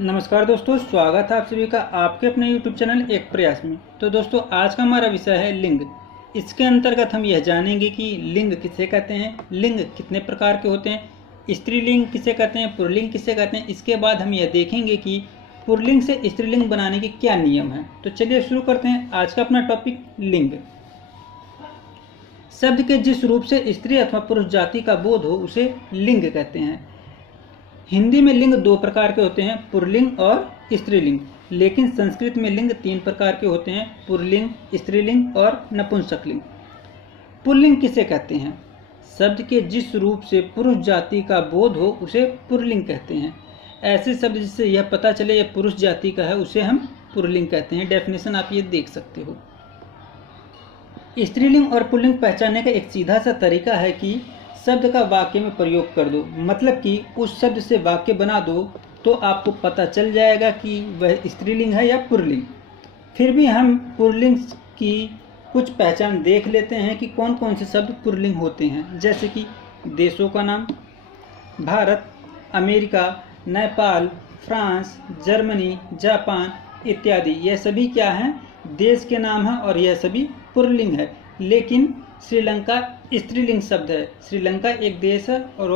नमस्कार दोस्तों, स्वागत है आप सभी का आपके अपने YouTube चैनल एक प्रयास में। तो दोस्तों, आज का हमारा विषय है लिंग। इसके अंतर्गत हम यह जानेंगे कि लिंग किसे कहते हैं, लिंग कितने प्रकार के होते हैं, स्त्रीलिंग किसे कहते हैं, पुल्लिंग किसे कहते हैं। इसके बाद हम यह देखेंगे कि पुल्लिंग से स्त्रीलिंग बनाने के क्या नियम हैं। तो चलिए शुरू करते हैं आज का अपना टॉपिक, लिंग। शब्द के जिस रूप से स्त्री अथवा पुरुष जाति का बोध हो उसे लिंग कहते हैं। हिंदी में लिंग दो प्रकार के होते हैं, पुल्लिंग और स्त्रीलिंग। लेकिन संस्कृत में लिंग तीन प्रकार के होते हैं, पुल्लिंग, स्त्रीलिंग और नपुंसकलिंग। पुल्लिंग किसे कहते हैं? शब्द के जिस रूप से पुरुष जाति का बोध हो उसे पुल्लिंग कहते हैं। ऐसे शब्द जिससे यह पता चले यह पुरुष जाति का है उसे हम पुल्लिंग कहते हैं। डेफिनेशन आप ये देख सकते हो। स्त्रीलिंग और पुल्लिंग पहचानने का एक सीधा सा तरीका है कि शब्द का वाक्य में प्रयोग कर दो, मतलब कि उस शब्द से वाक्य बना दो तो आपको पता चल जाएगा कि वह स्त्रीलिंग है या पुल्लिंग। फिर भी हम पुल्लिंग की कुछ पहचान देख लेते हैं कि कौन कौन से शब्द पुल्लिंग होते हैं, जैसे कि देशों का नाम, Bharat, America, Nepal, France, Germany, Japan इत्यादि। यह सभी क्या हैं? देश के नाम हैं और यह सभी पुल्लिंग है। लेकिन श्रीलंका स्त्रीलिंग शब्द है। श्रीलंका एक देश है और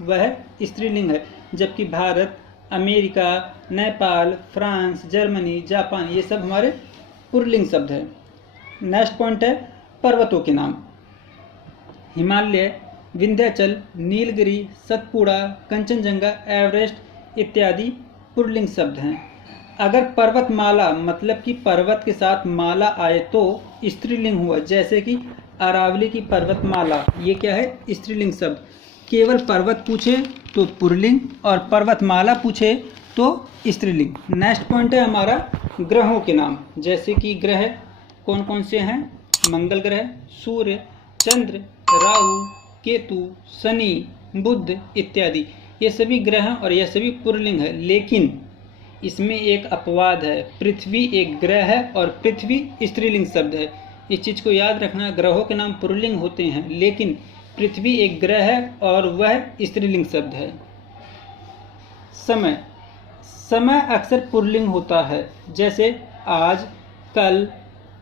वह स्त्रीलिंग है, जबकि Bharat, America, Nepal, France, Germany, Japan ये सब हमारे पुल्लिंग शब्द है। नेक्स्ट पॉइंट है पर्वतों के नाम। हिमालय, विंध्याचल, नीलगिरी, सतपुड़ा, कंचनजंगा, एवरेस्ट इत्यादि पुल्लिंग शब्द हैं। अगर पर्वतमाला मतलब कि पर्वत के साथ माला आए तो स्त्रीलिंग हुआ, जैसे कि अरावली की पर्वतमाला, ये क्या है? स्त्रीलिंग शब्द। केवल पर्वत पूछे तो पुल्लिंग और पर्वतमाला पूछे तो स्त्रीलिंग। नेक्स्ट पॉइंट है हमारा ग्रहों के नाम, जैसे कि ग्रह कौन कौन से हैं? मंगल ग्रह, सूर्य, चंद्र, राहु, केतु, शनि, बुध इत्यादि। ये सभी ग्रह हैं और यह सभी पुल्लिंग है। लेकिन इसमें एक अपवाद है, पृथ्वी एक ग्रह है और पृथ्वी स्त्रीलिंग शब्द है। इस चीज़ को याद रखना, ग्रहों के नाम पुल्लिंग होते हैं लेकिन पृथ्वी एक ग्रह है और वह स्त्रीलिंग शब्द है। समय, समय अक्सर पुल्लिंग होता है, जैसे आज, कल,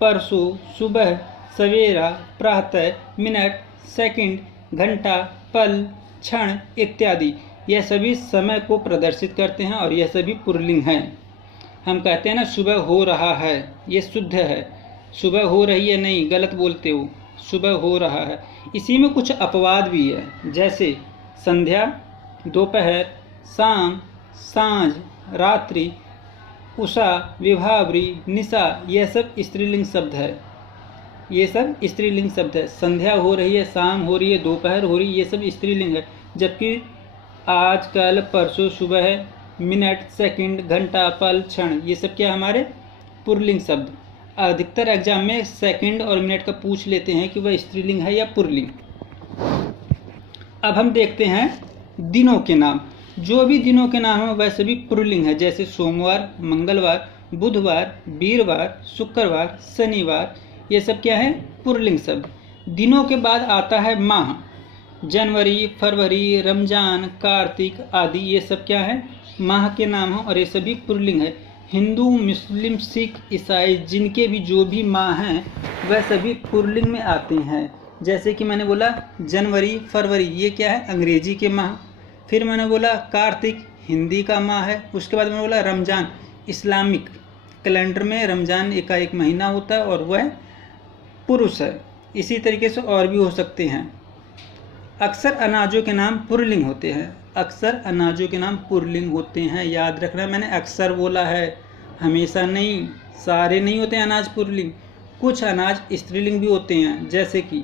परसों, सुबह, सवेरा, प्रातः, मिनट, सेकंड, घंटा, पल, क्षण इत्यादि। यह सभी समय को प्रदर्शित करते हैं और यह सभी पुल्लिंग हैं। हम कहते हैं ना सुबह हो रहा है, ये शुद्ध है। सुबह हो रही है नहीं, गलत बोलते हो, सुबह हो रहा है। इसी में कुछ अपवाद भी है, जैसे संध्या, दोपहर, शाम, सांझ, रात्रि, उषा, विभावरी, निशा, यह सब स्त्रीलिंग शब्द है। ये सब स्त्रीलिंग शब्द है। संध्या हो रही है, शाम हो रही है, दोपहर हो रही है, ये सब स्त्रीलिंग है। जबकि आज, कल, परसों, सुबह, मिनट, सेकंड, घंटा, पल, क्षण ये सब क्या हमारे पुल्लिंग शब्द। अधिकतर एग्जाम में सेकंड और मिनट का पूछ लेते हैं कि वह स्त्रीलिंग है या पुल्लिंग। अब हम देखते हैं दिनों के नाम। जो भी दिनों के नाम हैं वह सभी पुल्लिंग है, जैसे सोमवार, मंगलवार, बुधवार, वीरवार, शुक्रवार, शनिवार, ये सब क्या है? पुल्लिंग शब्द। दिनों के बाद आता है माह, जनवरी, फरवरी, रमजान, कार्तिक आदि ये सब क्या है? माह के नाम हैं और ये सभी पुल्लिंग है। हिंदू, मुस्लिम, सिख, ईसाई जिनके भी जो भी माह हैं वह सभी पुल्लिंग में आते हैं। जैसे कि मैंने बोला जनवरी, फरवरी ये क्या है? अंग्रेजी के माह। फिर मैंने बोला कार्तिक हिंदी का माह है। उसके बाद मैंने बोला रमजान, इस्लामिक कैलेंडर में रमजान का एक महीना होता है और वह पुरुष है। इसी तरीके से और भी हो सकते हैं। अक्सर अनाजों के नाम पुल्लिंग होते हैं। अक्सर अनाजों के नाम पुल्लिंग होते हैं, याद रखना। मैंने अक्सर बोला है, हमेशा नहीं, सारे नहीं होते अनाज पुल्लिंग। कुछ अनाज स्त्रीलिंग भी होते हैं, जैसे कि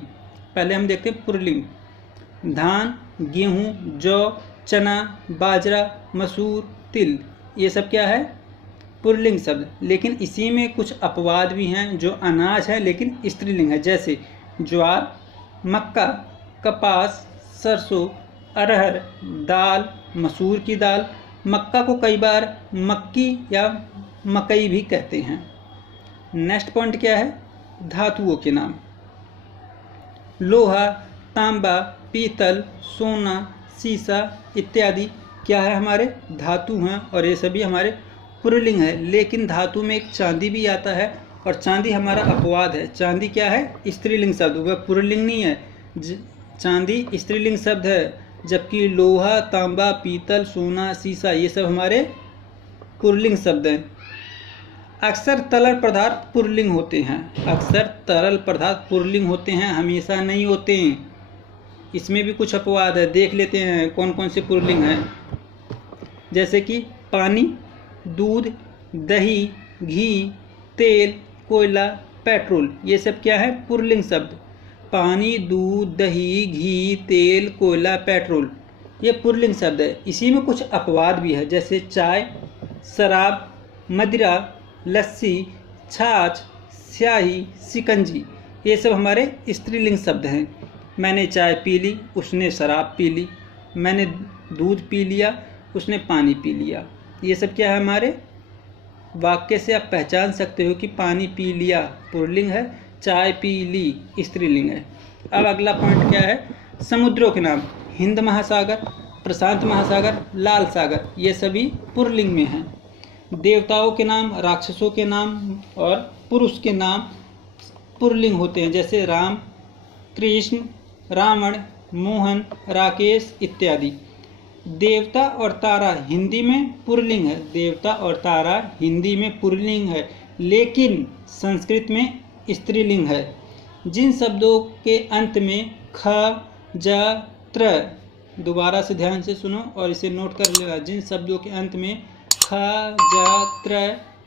पहले हम देखते हैं पुल्लिंग। धान, गेहूँ, जौ, चना, बाजरा, मसूर, तिल ये सब क्या है? पुल्लिंग शब्द। लेकिन इसी में कुछ अपवाद भी हैं जो अनाज है लेकिन स्त्रीलिंग है, जैसे ज्वार, मक्का, कपास, सरसों, अरहर, दाल, मसूर की दाल। मक्का को कई बार मक्की या मकई भी कहते हैं। नेक्स्ट पॉइंट क्या है? धातुओं के नाम। लोहा, तांबा, पीतल, सोना, सीसा इत्यादि क्या है, हमारे धातु हैं और ये सभी हमारे पुल्लिंग है। लेकिन धातु में एक चांदी भी आता है और चांदी हमारा अपवाद है। चांदी क्या है, स्त्रीलिंग शब्द, वह पुल्लिंग नहीं है। चांदी स्त्रीलिंग शब्द है, जबकि लोहा, तांबा, पीतल, सोना, शीशा ये सब हमारे पुल्लिंग शब्द हैं। अक्सर तरल पदार्थ पुल्लिंग होते हैं। अक्सर तरल पदार्थ पुल्लिंग होते हैं, हमेशा नहीं होते हैं। इसमें भी कुछ अपवाद है, देख लेते हैं कौन कौन से पुल्लिंग हैं। जैसे कि पानी, दूध, दही, घी, तेल, कोयला, पेट्रोल, ये सब क्या है, पुल्लिंग शब्द। पानी, दूध, दही, घी, तेल, कोयला, पेट्रोल ये पुल्लिंग शब्द है। इसी में कुछ अपवाद भी है, जैसे चाय, शराब, मदिरा, लस्सी, छाछ, स्याही, शिकंजी ये सब हमारे स्त्रीलिंग शब्द हैं। मैंने चाय पी ली, उसने शराब पी ली। मैंने दूध पी लिया, उसने पानी पी लिया। ये सब क्या है, हमारे वाक्य से आप पहचान सकते हो कि पानी पी लिया पुल्लिंग है, चाय पी ली स्त्रीलिंग है। अब अगला पॉइंट क्या है, समुद्रों के नाम। हिंद महासागर, प्रशांत महासागर, लाल सागर ये सभी पुल्लिंग में हैं। देवताओं के नाम, राक्षसों के नाम और पुरुष के नाम पुल्लिंग होते हैं, जैसे राम, कृष्ण, रावण, मोहन, राकेश इत्यादि। देवता और तारा हिंदी में पुल्लिंग है। देवता और तारा हिंदी में पुल्लिंग है, लेकिन संस्कृत में स्त्रीलिंग है। जिन शब्दों के अंत में ख, ज, त्र, दोबारा से ध्यान से सुनो और इसे नोट कर लेना। जिन शब्दों के अंत में ख, ज, त्र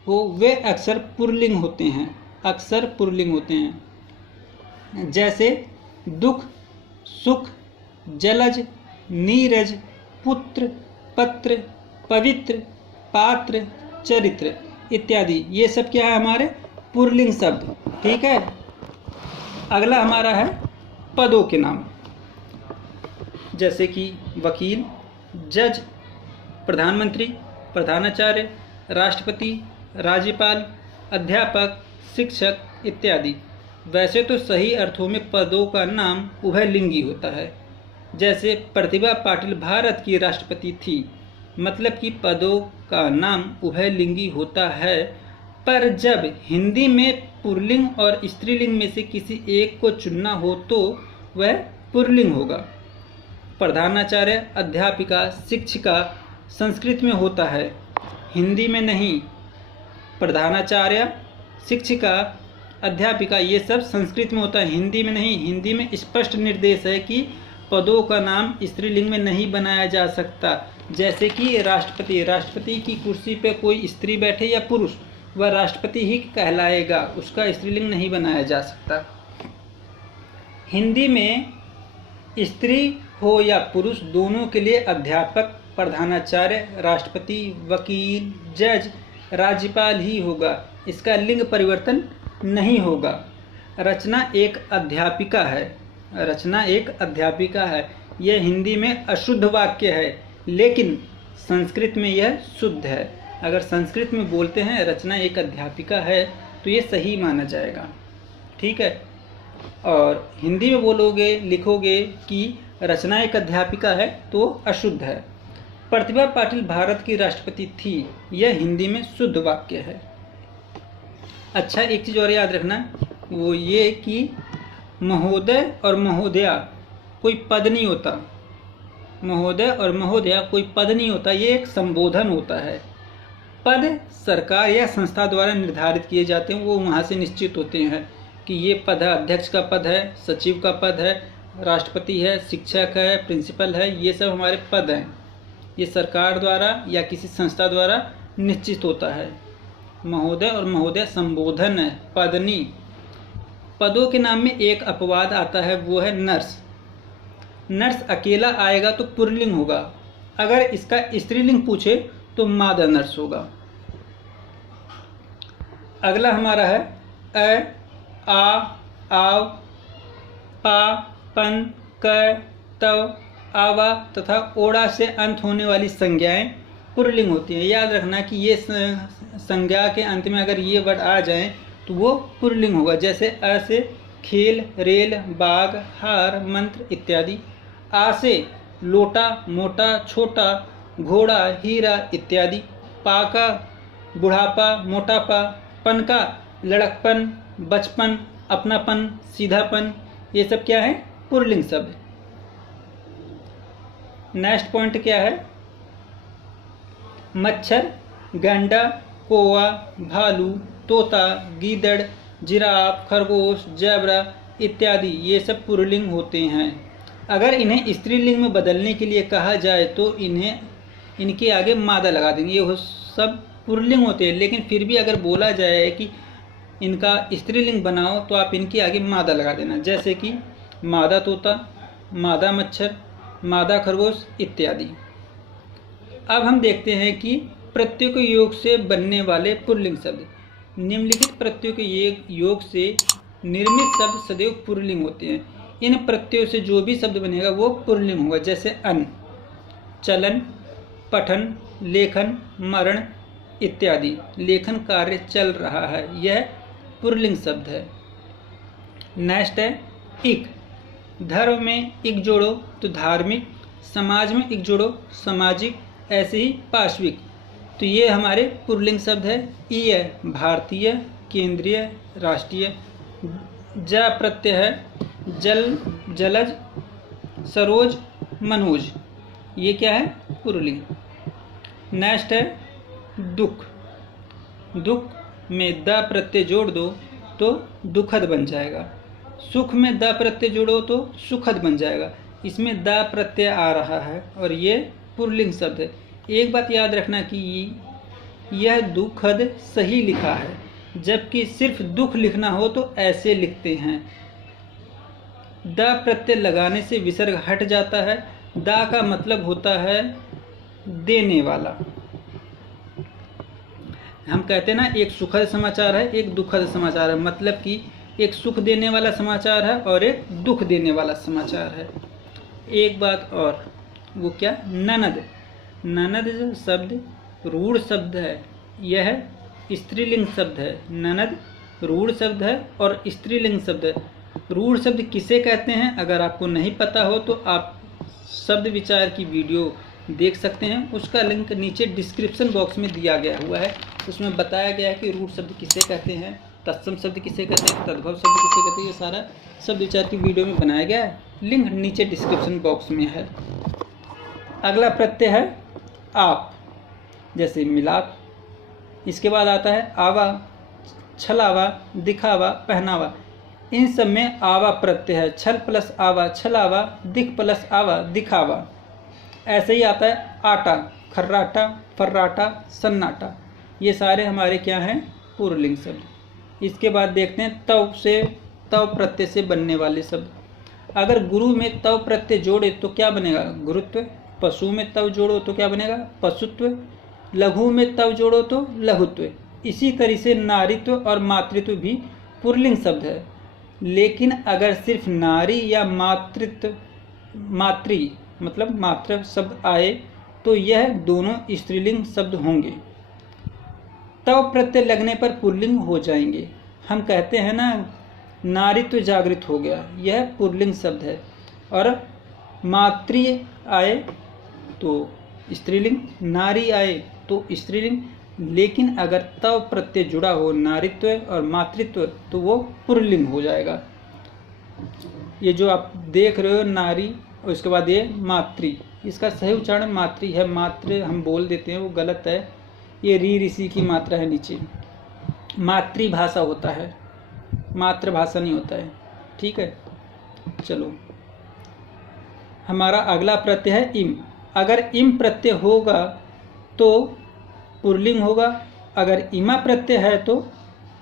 हो वे अक्सर पुल्लिंग होते हैं। अक्सर पुल्लिंग होते हैं, जैसे दुख, सुख, जलज, नीरज, पुत्र, पत्र, पवित्र, पात्र, चरित्र इत्यादि ये सब क्या है, हमारे पुल्लिंग शब्द। ठीक है। अगला हमारा है पदों के नाम, जैसे कि वकील, जज, प्रधानमंत्री, प्रधानाचार्य, राष्ट्रपति, राज्यपाल, अध्यापक, शिक्षक इत्यादि। वैसे तो सही अर्थों में पदों का नाम उभयलिंगी होता है। जैसे प्रतिभा पाटिल भारत की राष्ट्रपति थी, मतलब कि पदों का नाम उभयलिंगी होता है। पर जब हिंदी में पुल्लिंग और स्त्रीलिंग में से किसी एक को चुनना हो तो वह पुल्लिंग होगा। प्रधानाचार्य, अध्यापिका, शिक्षिका संस्कृत में होता है, हिंदी में नहीं। प्रधानाचार्य, शिक्षिका, अध्यापिका ये सब संस्कृत में होता है, हिंदी में नहीं। हिंदी में स्पष्ट निर्देश है कि पदों का नाम स्त्रीलिंग में नहीं बनाया जा सकता। जैसे कि राष्ट्रपति, राष्ट्रपति की कुर्सी पे कोई स्त्री बैठे या पुरुष, वह राष्ट्रपति ही कहलाएगा, उसका स्त्रीलिंग नहीं बनाया जा सकता। हिंदी में स्त्री हो या पुरुष दोनों के लिए अध्यापक, प्रधानाचार्य, राष्ट्रपति, वकील, जज, राज्यपाल ही होगा, इसका लिंग परिवर्तन नहीं होगा। रचना एक अध्यापिका है, रचना एक अध्यापिका है। यह हिंदी में अशुद्ध वाक्य है, लेकिन संस्कृत में यह शुद्ध है। अगर संस्कृत में बोलते हैं रचना एक अध्यापिका है तो ये सही माना जाएगा। ठीक है। और हिंदी में बोलोगे, लिखोगे कि रचना एक अध्यापिका है तो अशुद्ध है। प्रतिभा पाटिल भारत की राष्ट्रपति थी, यह हिंदी में शुद्ध वाक्य है। अच्छा, एक चीज़ और याद रखना, वो ये कि महोदय और महोदया कोई पद नहीं होता। महोदय और महोदया कोई पद नहीं होता, ये एक संबोधन होता है। पद सरकार या संस्था द्वारा निर्धारित किए जाते हैं, वो वहाँ से निश्चित होते हैं कि ये पद है, अध्यक्ष का पद है, सचिव का पद है, राष्ट्रपति है, शिक्षक है, प्रिंसिपल है, ये सब हमारे पद हैं। ये सरकार द्वारा या किसी संस्था द्वारा निश्चित होता है। महोदय और महोदया संबोधन है, पद नहीं। पदों के नाम में एक अपवाद आता है, वो है नर्स। नर्स अकेला आएगा तो पुल्लिंग होगा, अगर इसका स्त्रीलिंग पूछे तो मादा नर्स होगा। अगला हमारा है अ, आ, आव, पा, पन, क, तव, आवा तथा ओड़ा से अंत होने वाली संज्ञाएं पुल्लिंग होती हैं। याद रखना कि ये संज्ञा के अंत में अगर ये वर्ड आ जाएं तो वो पुल्लिंग होगा। जैसे अ से खेल, रेल, बाग, हार, मंत्र इत्यादि। आ से लोटा, मोटा, छोटा, घोड़ा, हीरा इत्यादि। पाका बुढ़ापा, मोटापा। पनका लड़कपन, बचपन, अपनापन, सीधापन, ये सब क्या है? पुल्लिंग शब्द। नेक्स्ट पॉइंट क्या है? मच्छर, गैंडा, कौवा, भालू, तोता, गीदड़, जिराफ, खरगोश, जेब्रा इत्यादि ये सब पुल्लिंग होते हैं। अगर इन्हें स्त्रीलिंग में बदलने के लिए कहा जाए तो इनके आगे मादा लगा देंगे। ये सब पुल्लिंग होते हैं, लेकिन फिर भी अगर बोला जाए कि इनका स्त्रीलिंग बनाओ तो आप इनके आगे मादा लगा देना, जैसे कि मादा तोता, मादा मच्छर, मादा खरगोश इत्यादि। अब हम देखते हैं कि प्रत्ययों के योग से बनने वाले पुल्लिंग शब्द। निम्नलिखित प्रत्ययों के योग से निर्मित शब्द सदैव पुल्लिंग होते हैं। इन प्रत्ययों से जो भी शब्द बनेगा वो पुल्लिंग होगा, जैसे अन्न, चलन, पठन, लेखन, मरण इत्यादि। लेखन कार्य चल रहा है, यह पुल्लिंग शब्द है। नेक्स्ट है इक। धर्म में इक जोड़ो तो धार्मिक, समाज में इक जोड़ो सामाजिक, ऐसे ही पाश्विक। तो ये हमारे पुल्लिंग शब्द है। ई है भारतीय, केंद्रीय, राष्ट्रीय। ज प्रत्यय है जल, जलज, सरोज, मनोज, ये क्या है? पुल्लिंग। नेक्स्ट है दुख। दुख में द प्रत्यय जोड़ दो तो दुखद बन जाएगा। सुख में द प्रत्यय जोड़ो तो सुखद बन जाएगा। इसमें द प्रत्यय आ रहा है और ये पुल्लिंग शब्द है। एक बात याद रखना कि यह दुखद सही लिखा है, जबकि सिर्फ दुख लिखना हो तो ऐसे लिखते हैं। द प्रत्यय लगाने से विसर्ग हट जाता है। द का मतलब होता है देने वाला। हम कहते हैं ना, एक सुखद समाचार है, एक दुखद समाचार है, मतलब कि एक सुख देने वाला समाचार है और एक दुख देने वाला समाचार है। एक बात और, वो क्या? ननद। ननद शब्द रूढ़ शब्द है, यह स्त्रीलिंग शब्द है। ननद रूढ़ शब्द है और स्त्रीलिंग शब्द है। रूढ़ शब्द किसे कहते हैं अगर आपको नहीं पता हो तो आप शब्द विचार की वीडियो देख सकते हैं, उसका लिंक नीचे डिस्क्रिप्शन बॉक्स में दिया गया हुआ है। उसमें बताया गया है कि रूढ़ शब्द किसे कहते हैं, तत्सम शब्द किसे कहते हैं, तद्भव शब्द किसे कहते हैं। ये सारा शब्द विचार की वीडियो में बनाया गया है, लिंक नीचे डिस्क्रिप्शन बॉक्स में है। अगला प्रत्यय है आप, जैसे मिलाप। इसके बाद आता है आवा, छलावा, दिखावा, पहनावा। इन सब में आवा प्रत्यय है। छल प्लस आवा छलावा, दिख प्लस आवा दिखावा। ऐसे ही आता है आटा, खर्राटा, फर्राटा, सन्नाटा। ये सारे हमारे क्या हैं? पुल्लिंग शब्द। इसके बाद देखते हैं तव से, तव प्रत्यय से बनने वाले शब्द। अगर गुरु में तव प्रत्यय जोड़े तो क्या बनेगा? गुरुत्व। पशु में तव जोड़ो तो क्या बनेगा? पशुत्व। लघु में तव जोड़ो तो लघुत्व। इसी तरह से नारीत्व और मातृत्व भी पुल्लिंग शब्द है। लेकिन अगर सिर्फ नारी या मातृत्व, मातृ मतलब मातृ शब्द आए तो यह दोनों स्त्रीलिंग शब्द होंगे। तव प्रत्यय लगने पर पुल्लिंग हो जाएंगे। हम कहते हैं ना, नारीत्व जागृत हो गया, यह पुल्लिंग शब्द है। और मातृ आए तो स्त्रीलिंग, नारी आए तो स्त्रीलिंग। लेकिन अगर तव प्रत्यय जुड़ा हो नारीत्व और मातृत्व तो वो पुल्लिंग हो जाएगा। ये जो आप देख रहे हो नारी और उसके बाद ये मातृ, इसका सही उच्चारण मातृ है। मातृ हम बोल देते हैं, वो गलत है। ये ऋषि की मात्रा है नीचे। मातृभाषा होता है, मातृभाषा नहीं होता है। ठीक है, चलो हमारा अगला प्रत्यय है इम। अगर इम प्रत्यय होगा तो पुल्लिंग होगा, अगर इमा प्रत्यय है तो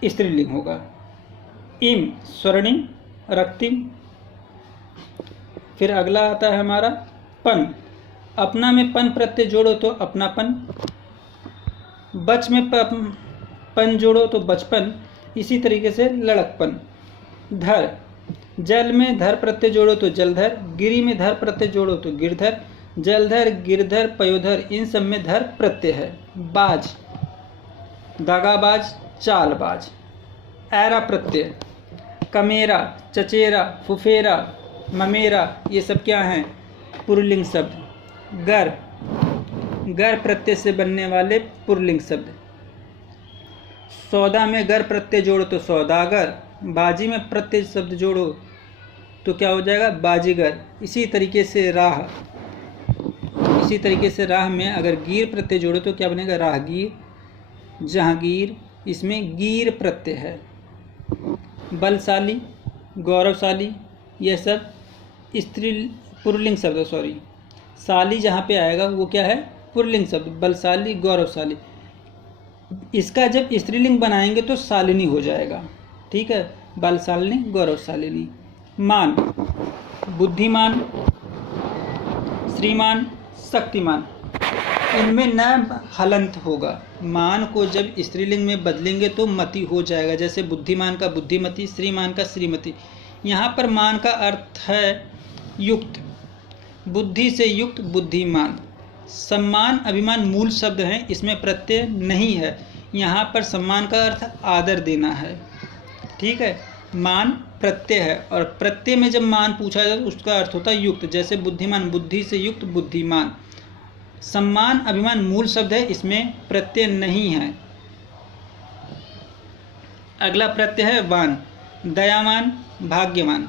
स्त्रीलिंग होगा। इम स्वर्णिम, रक्तिम। फिर अगला आता है हमारा पन। अपना में पन प्रत्यय जोड़ो तो अपनापन। बच में पन जोड़ो तो बचपन। इसी तरीके से लड़कपन। धर, जल में धर प्रत्यय जोड़ो तो जलधर। गिरी में धर प्रत्यय जोड़ो तो गिरधर। जलधर, गिरधर, पयोधर, इन सब में धर प्रत्यय है। बाज, दागाबाज, चालबाज। ऐरा प्रत्यय। कमेरा, चचेरा, फुफेरा, ममेरा, ये सब क्या हैं? पुल्लिंग शब्द। गर, गर प्रत्यय से बनने वाले पुल्लिंग शब्द। सौदा में गर प्रत्यय जोड़ो तो सौदागर, बाजी में प्रत्यय शब्द जोड़ो तो क्या हो जाएगा, बाजीगर। इसी तरीके से राह में अगर गीर प्रत्यय जोड़ो तो क्या बनेगा, राहगीर, जहांगीर, इसमें गीर प्रत्यय है। बलशाली, गौरवशाली, यह सब पुल्लिंग शब्द, शाली जहाँ पे आएगा वो क्या है, पुल्लिंग शब्द। बलशाली, गौरवशाली, इसका जब स्त्रीलिंग बनाएंगे तो शालिनी हो जाएगा, ठीक है, बलशालिनी, गौरवशालिनी। मान, बुद्धिमान, श्रीमान, शक्तिमान, इनमें न हलंत होगा। मान को जब स्त्रीलिंग में बदलेंगे तो मति हो जाएगा, जैसे बुद्धिमान का बुद्धिमती, श्रीमान का श्रीमती। यहाँ पर मान का अर्थ है युक्त, बुद्धि से युक्त बुद्धिमान। सम्मान, अभिमान मूल शब्द हैं, इसमें प्रत्यय नहीं है। यहाँ पर सम्मान का अर्थ आदर देना है, ठीक है। मान प्रत्यय है और प्रत्यय में जब मान पूछा जाए तो उसका अर्थ होता है युक्त, जैसे बुद्धिमान, बुद्धि से युक्त बुद्धिमान। सम्मान, अभिमान मूल शब्द है, इसमें प्रत्यय नहीं है। अगला प्रत्यय है वान, दयावान, भाग्यवान,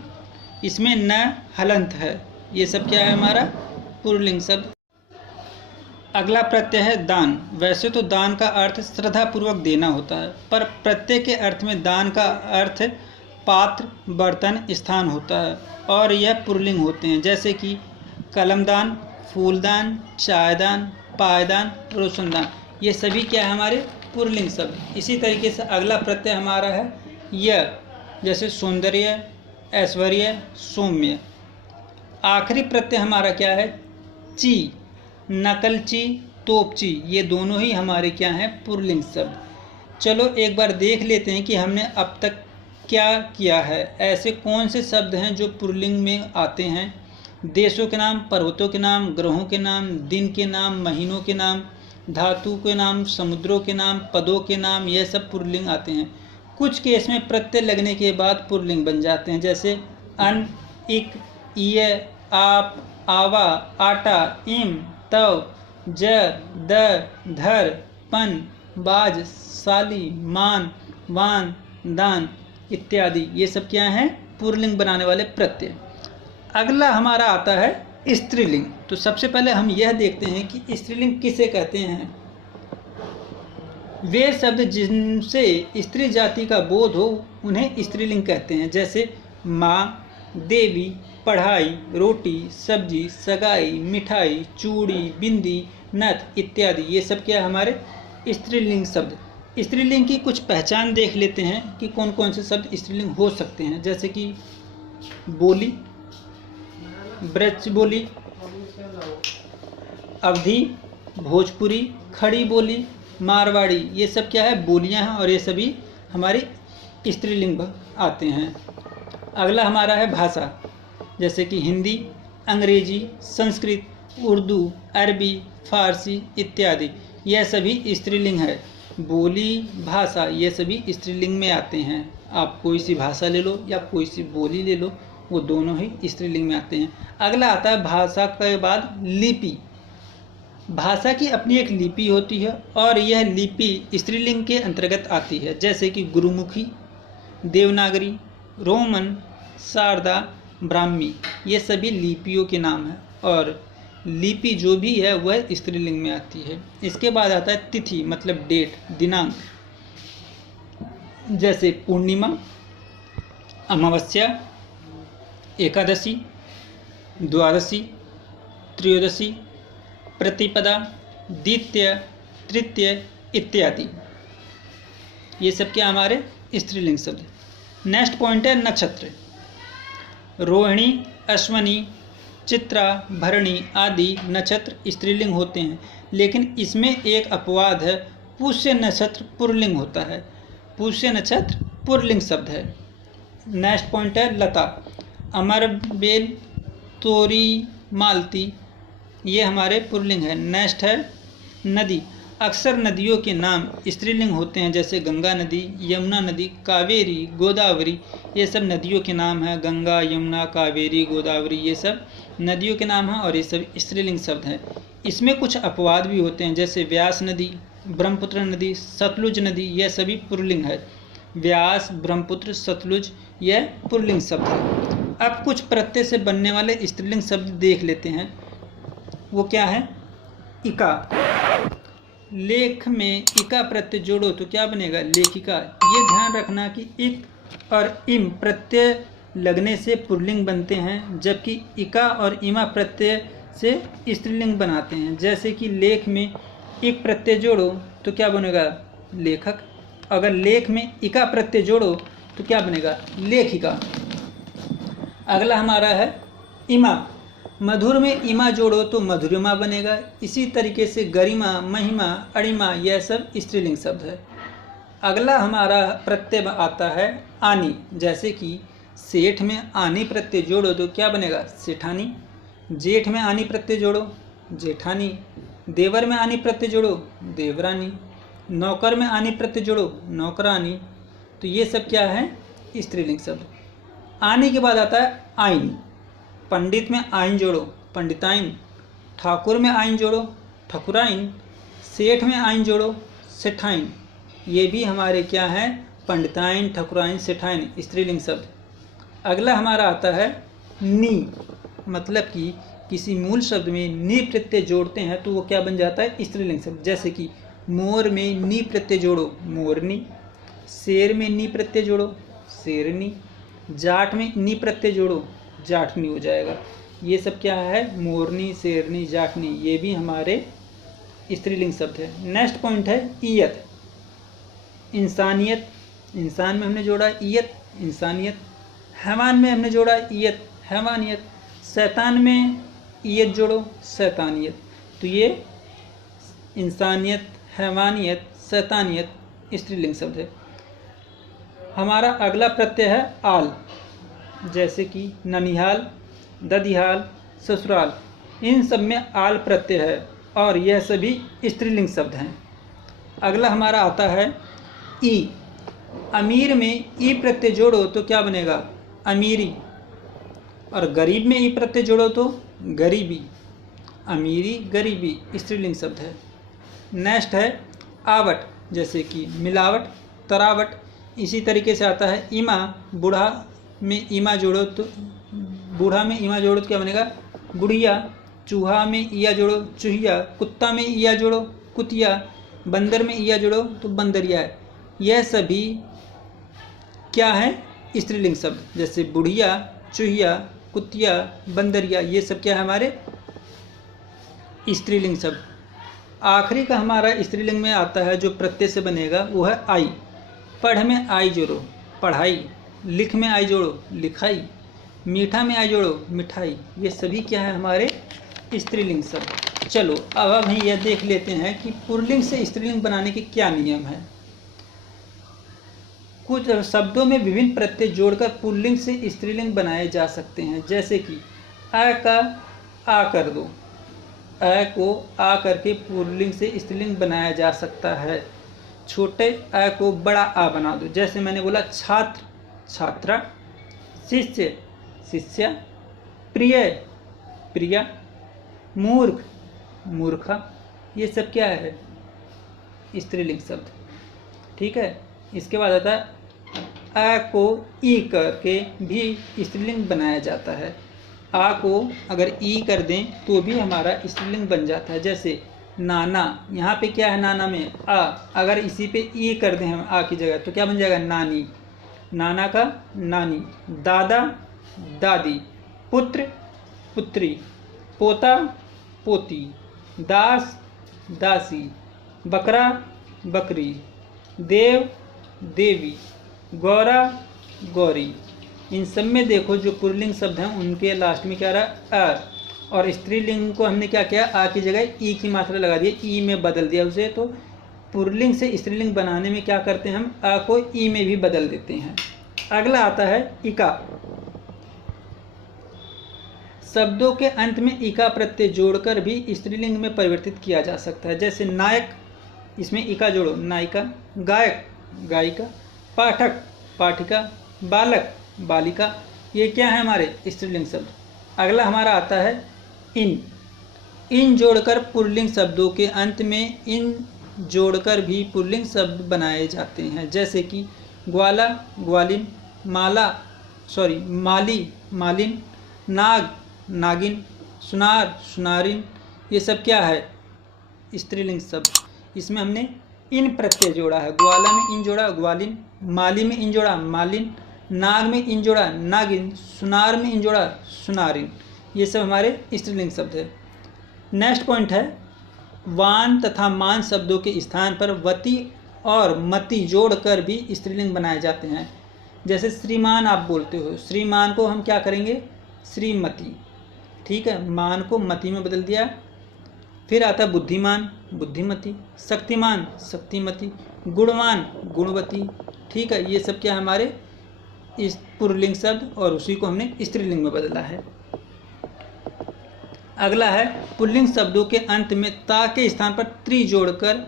इसमें न हलंत है। ये सब क्या है, हमारा पुल्लिंग शब्द। अगला प्रत्यय है दान। वैसे तो दान का अर्थ श्रद्धापूर्वक देना होता है, पर प्रत्यय के अर्थ में दान का अर्थ पात्र, बर्तन, स्थान होता है और यह पुल्लिंग होते हैं, जैसे कि कलमदान, फूलदान, चायदान, पायदान, रोशनदान। ये सभी क्या है, हमारे पुल्लिंग शब्द। इसी तरीके से अगला प्रत्यय हमारा है यह, जैसे सौंदर्य, ऐश्वर्य, सौम्य। आखिरी प्रत्यय हमारा क्या है, ची, नकलची, तोपची, ये दोनों ही हमारे क्या हैं, पुल्लिंग शब्द। चलो एक बार देख लेते हैं कि हमने अब तक क्या किया है। ऐसे कौन से शब्द हैं जो पुल्लिंग में आते हैं। देशों के नाम, पर्वतों के नाम, ग्रहों के नाम, दिन के नाम, महीनों के नाम, धातु के नाम, समुद्रों के नाम, पदों के नाम, यह सब पुल्लिंग आते हैं। कुछ केस में प्रत्यय लगने के बाद पुल्लिंग बन जाते हैं, जैसे अन, इक, य, आप, आवा, आटा, इम, तव, जर, द, धर, पन, बाज, साली, मान, वान, दान इत्यादि, ये सब क्या हैं, पुल्लिंग बनाने वाले प्रत्यय। अगला हमारा आता है स्त्रीलिंग। तो सबसे पहले हम यह देखते हैं कि स्त्रीलिंग किसे कहते हैं। वे शब्द जिनसे स्त्री जाति का बोध हो उन्हें स्त्रीलिंग कहते हैं, जैसे माँ, देवी, पढ़ाई, रोटी, सब्जी, सगाई, मिठाई, चूड़ी, बिंदी, नथ इत्यादि, ये सब क्या हमारे स्त्रीलिंग शब्द। स्त्रीलिंग की कुछ पहचान देख लेते हैं कि कौन कौन से शब्द स्त्रीलिंग हो सकते हैं, जैसे कि बोली, ब्रज बोली, अवधी, भोजपुरी, खड़ी बोली, मारवाड़ी, ये सब क्या है, बोलियां हैं और ये सभी हमारी स्त्रीलिंग आते हैं। अगला हमारा है भाषा, जैसे कि हिंदी, अंग्रेजी, संस्कृत, उर्दू, अरबी, फारसी इत्यादि, यह सभी स्त्रीलिंग है। बोली, भाषा, ये सभी स्त्रीलिंग में आते हैं। आप कोई सी भाषा ले लो या कोई सी बोली ले लो, वो दोनों ही स्त्रीलिंग में आते हैं। अगला आता है भाषा के बाद लिपि। भाषा की अपनी एक लिपि होती है और यह लिपि स्त्रीलिंग के अंतर्गत आती है, जैसे कि गुरुमुखी, देवनागरी, रोमन, शारदा, ब्राह्मी, ये सभी लिपियों के नाम हैं और लिपि जो भी है वह स्त्रीलिंग में आती है। इसके बाद आता है तिथि, मतलब डेट, दिनांक, जैसे पूर्णिमा, अमावस्या, एकादशी, द्वादशी, त्रयोदशी, प्रतिपदा, द्वितीय, तृतीय इत्यादि, ये सब क्या हमारे स्त्रीलिंग शब्द। नेक्स्ट पॉइंट है नक्षत्र। रोहिणी, अश्वनी, चित्रा, भरणी आदि नक्षत्र स्त्रीलिंग होते हैं, लेकिन इसमें एक अपवाद है, पुष्य नक्षत्र पुल्लिंग होता है। पुष्य नक्षत्र पुल्लिंग शब्द है। नेक्स्ट पॉइंट है लता। अमरबेल, तोरी, मालती, ये हमारे पुल्लिंग है। नेक्स्ट है नदी। अक्सर नदियों के नाम स्त्रीलिंग होते हैं, जैसे गंगा नदी, यमुना नदी, कावेरी, गोदावरी, ये सब नदियों के नाम हैं। गंगा, यमुना, कावेरी, गोदावरी, ये सब नदियों के नाम हैं और ये सब स्त्रीलिंग शब्द हैं। इसमें कुछ अपवाद भी होते हैं, जैसे व्यास नदी, ब्रह्मपुत्र नदी, सतलुज नदी, यह सभी पुल्लिंग है। व्यास, ब्रह्मपुत्र, सतलुज यह पुल्लिंग शब्द है। अब कुछ प्रत्यय से बनने वाले स्त्रीलिंग शब्द देख लेते हैं। वो क्या है? इका। लेख में इका प्रत्यय जोड़ो तो क्या बनेगा? लेखिका। ये ध्यान रखना कि इक और इम प्रत्यय लगने से पुल्लिंग बनते हैं, जबकि इका और इमा प्रत्यय से स्त्रीलिंग बनाते हैं। जैसे कि लेख में इक प्रत्यय जोड़ो तो क्या बनेगा? लेखक। अगर लेख में इका प्रत्यय जोड़ो तो क्या बनेगा? लेखिका। अगला हमारा है इमा। मधुर में इमा जोड़ो तो मधुरिमा बनेगा। इसी तरीके से गरिमा, महिमा, अणिमा यह सब स्त्रीलिंग शब्द है। अगला हमारा प्रत्यय आता है आनी। जैसे कि सेठ में आनी प्रत्यय जोड़ो तो क्या बनेगा? सेठानी। जेठ में आनी प्रत्यय जोड़ो, जेठानी। देवर में आनी प्रत्यय जोड़ो, देवरानी। नौकर में आनी प्रत्यय जोड़ो, नौकरानी। तो ये सब क्या है? स्त्रीलिंग शब्द। आनी के बाद आता है आइन। पंडित में आइन जोड़ो, पंडिताइन। ठाकुर में आइन जोड़ो, ठकुराइन। सेठ में आइन जोड़ो, सेठाइन। ये भी हमारे क्या है? पंडिताइन, ठकुराइन, सेठाइन स्त्रीलिंग शब्द। अगला हमारा आता है नी। मतलब कि किसी मूल शब्द में नी प्रत्यय जोड़ते हैं तो वो क्या बन जाता है? स्त्रीलिंग शब्द। जैसे कि मोर में नी प्रत्यय जोड़ो, मोरनी। शेर में नी प्रत्यय जोड़ो, शेरनी। जाट में नी प्रत्यय जोड़ो, जाटनी हो जाएगा। ये सब क्या है? मोरनी, शेरनी, जाटनी ये भी हमारे स्त्रीलिंग शब्द है। नेक्स्ट पॉइंट है ईयत। इंसानियत, इंसान में हमने जोड़ा ईयत, इंसानियत। हैवान में हमने जोड़ा ईयत, हैवानियत। शैतान में ईयत जोड़ो, शैतानियत। तो ये इंसानियत, हैवानियत, शैतानियत स्त्रीलिंग शब्द है। हमारा अगला प्रत्यय है आल। जैसे कि ननिहाल, ददिहाल, ससुराल इन सब में आल प्रत्यय है और यह सभी स्त्रीलिंग शब्द हैं। अगला हमारा आता है ई। अमीर में ई प्रत्यय जोड़ो तो क्या बनेगा? अमीरी। और गरीब में ई प्रत्यय जोड़ो तो गरीबी। अमीरी, गरीबी स्त्रीलिंग शब्द है। नेक्स्ट है आवट। जैसे कि मिलावट, तरावट। इसी तरीके से आता है ईमा। बूढ़ा में ईमा जोड़ो तो बूढ़ा में ईमा जोड़ो तो क्या बनेगा? बुढ़िया। चूहा में ईया जोड़ो, चूहिया। कुत्ता में ईया जोड़ो, कुतिया। बंदर में ईया जोड़ो तो बंदरिया। यह सभी क्या है? स्त्रीलिंग शब्द। जैसे बुढ़िया, चूहिया, कुतिया, बंदरिया ये सब क्या है? हमारे स्त्रीलिंग शब्द। आखिरी का हमारा स्त्रीलिंग में आता है जो प्रत्यय से बनेगा वो है आई। पढ़ में आई जोड़ो, पढ़ाई। लिख में आई जोड़ो, लिखाई। मीठा में आई जोड़ो, मिठाई। ये सभी क्या है? हमारे स्त्रीलिंग शब्द। चलो अब हम यह देख लेते हैं कि पुल्लिंग से स्त्रीलिंग बनाने के क्या नियम है। कुछ शब्दों में विभिन्न प्रत्यय जोड़कर पुल्लिंग से स्त्रीलिंग बनाए जा सकते हैं। जैसे कि अ का आ कर दो, अ को आ करके पुल्लिंग से स्त्रीलिंग बनाया जा सकता है। छोटे अ को बड़ा आ बना दो। जैसे मैंने बोला छात्र, छात्रा। शिष्य, शिष्या। प्रिय, प्रिया। मूर्ख, मूर्खा। ये सब क्या है? स्त्रीलिंग शब्द। ठीक है। इसके बाद आता है आ को ई करके भी स्त्रीलिंग बनाया जाता है। आ को अगर ई कर दें तो भी हमारा स्त्रीलिंग बन जाता है। जैसे नाना, यहाँ पे क्या है? नाना में आ। अगर इसी पे ई कर दें हम आ की जगह तो क्या बन जाएगा? नानी। नाना का नानी। दादा, दादी। पुत्र, पुत्री। पोता, पोती। दास, दासी। बकरा, बकरी। देव, देवी। गौरा, गौरी। इन सब में देखो जो पुल्लिंग शब्द हैं उनके लास्ट में क्या रहा? अ। और स्त्रीलिंग को हमने क्या किया? आ की जगह ई की मात्रा लगा दी, ई में बदल दिया उसे। तो पुल्लिंग से स्त्रीलिंग बनाने में क्या करते हैं? हम आ को ई में भी बदल देते हैं। अगला आता है इका। शब्दों के अंत में इका प्रत्यय जोड़कर भी स्त्रीलिंग में परिवर्तित किया जा सकता है। जैसे नायक, इसमें इका जोड़ो, नायिका। गायक, गायिका। पाठक, पाठिका। बालक, बालिका। ये क्या है? हमारे स्त्रीलिंग शब्द। अगला हमारा आता है इन। इन जोड़कर पुल्लिंग शब्दों के अंत में इन जोड़कर भी पुल्लिंग शब्द बनाए जाते हैं, जैसे कि ग्वाला ग्वालिन, माली मालिन, नाग नागिन, सुनार सुनारिन। ये सब क्या है? स्त्रीलिंग शब्द। इसमें हमने इन प्रत्यय जोड़ा है। ग्वाला में इन जोड़ा ग्वालिन, माली में इन जोड़ा मालिन, नाग में इन जोड़ा नागिन, सुनार में इन जोड़ा सुनारिन। ये सब हमारे स्त्रीलिंग शब्द है। नेक्स्ट पॉइंट है, वान तथा मान शब्दों के स्थान पर वती और मति जोड़कर भी स्त्रीलिंग बनाए जाते हैं। जैसे श्रीमान आप बोलते हो, श्रीमान को हम क्या करेंगे? श्रीमती। ठीक है, मान को मति में बदल दिया। फिर आता है बुद्धिमान, बुद्धिमती, शक्तिमान, शक्तिमती, गुणवान, गुणवती। ठीक है, ये सब क्या हमारे इस पुल्लिंग शब्द, और उसी को हमने स्त्रीलिंग में बदला है। अगला है, पुल्लिंग शब्दों के अंत में ता के स्थान पर त्रि जोड़कर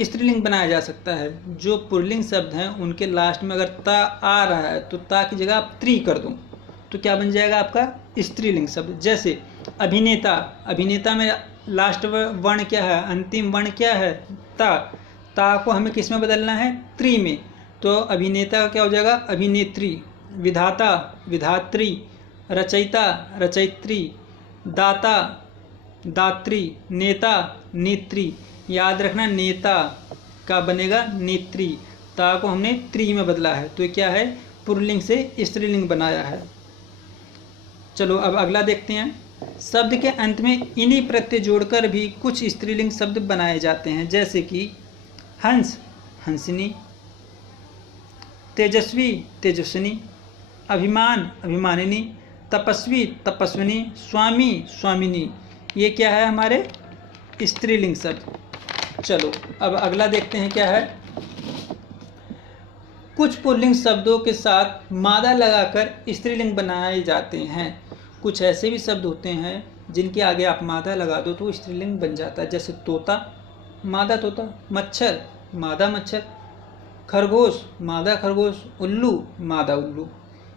स्त्रीलिंग बनाया जा सकता है। जो पुल्लिंग शब्द हैं उनके लास्ट में अगर ता आ रहा है तो ता की जगह आप त्रि कर दो तो क्या बन जाएगा आपका? स्त्रीलिंग शब्द। जैसे अभिनेता, अभिनेता में लास्ट वर्ण क्या है? अंतिम वर्ण क्या है? ता। ता को हमें किस में बदलना है? त्रि में। तो अभिनेता का क्या हो जाएगा? अभिनेत्री। विधाता, विधात्री। रचयिता, रचयित्री। दाता, दात्री। नेता, नेत्री। याद रखना, नेता का बनेगा नेत्री। ता को हमने त्रि में बदला है, तो ये क्या है? पुल्लिंग से स्त्रीलिंग बनाया है। चलो अब अगला देखते हैं। शब्द के अंत में इन्हीं प्रत्यय जोड़कर भी कुछ स्त्रीलिंग शब्द बनाए जाते हैं, जैसे कि हंस, हंसिनी, तेजस्वी, तेजस्विनी, अभिमान, अभिमानिनी, तपस्वी, तपस्विनी, स्वामी, स्वामिनी। ये क्या है? हमारे स्त्रीलिंग शब्द। चलो अब अगला देखते हैं क्या है। कुछ पुल्लिंग शब्दों के साथ मादा लगाकर स्त्रीलिंग बनाए जाते हैं। कुछ ऐसे भी शब्द होते हैं जिनके आगे आप मादा लगा दो तो स्त्रीलिंग बन जाता है, जैसे तोता, मादा तोता, मच्छर, मादा मच्छर, खरगोश, मादा खरगोश, उल्लू, मादा उल्लू।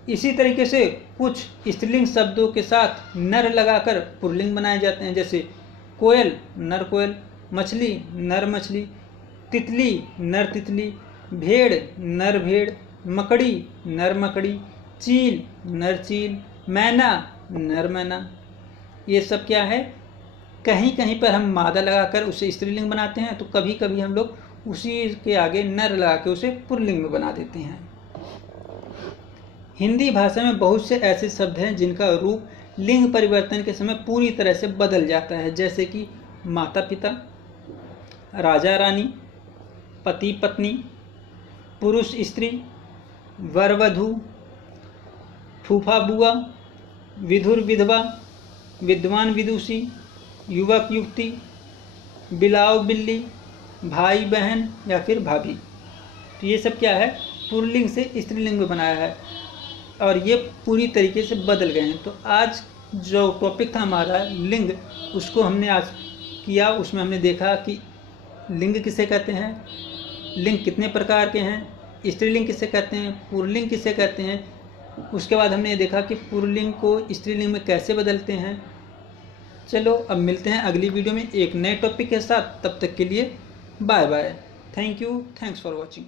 इसी तरीके से कुछ स्त्रीलिंग शब्दों के साथ नर लगाकर पुल्लिंग बनाए जाते हैं, जैसे कोयल, नर कोयल, मछली, नर मछली, तितली, नर तितली, भेड़, नर भेड़, मकड़ी, नर मकड़ी, चील, नर चील, मैना, नर मैना। ये सब क्या है? कहीं कहीं पर हम मादा लगाकर उसे स्त्रीलिंग बनाते हैं, तो कभी कभी हम लोग उसी के आगे नर लगा के उसे पुल्लिंग में बना देते हैं। हिंदी भाषा में बहुत से ऐसे शब्द हैं जिनका रूप लिंग परिवर्तन के समय पूरी तरह से बदल जाता है, जैसे कि माता पिता, राजा रानी, पति पत्नी, पुरुष स्त्री, वर वधू, फूफा बुआ, विधुर विधवा, विद्वान विदुषी, युवक युवती, बिलाव बिल्ली, भाई बहन या फिर भाभी। तो ये सब क्या है? पुल्लिंग से स्त्रीलिंग में बनाया है और ये पूरी तरीके से बदल गए हैं। तो आज जो टॉपिक था हमारा लिंग, उसको हमने आज किया। उसमें हमने देखा कि लिंग किसे कहते हैं, लिंग कितने प्रकार के हैं, स्त्रीलिंग किसे कहते हैं, पुल्लिंग किसे कहते हैं। उसके बाद हमने देखा कि पुल्लिंग को स्त्रीलिंग में कैसे बदलते हैं। चलो अब मिलते हैं अगली वीडियो में एक नए टॉपिक के साथ। तब तक के लिए bye bye. Thank you, thanks for watching.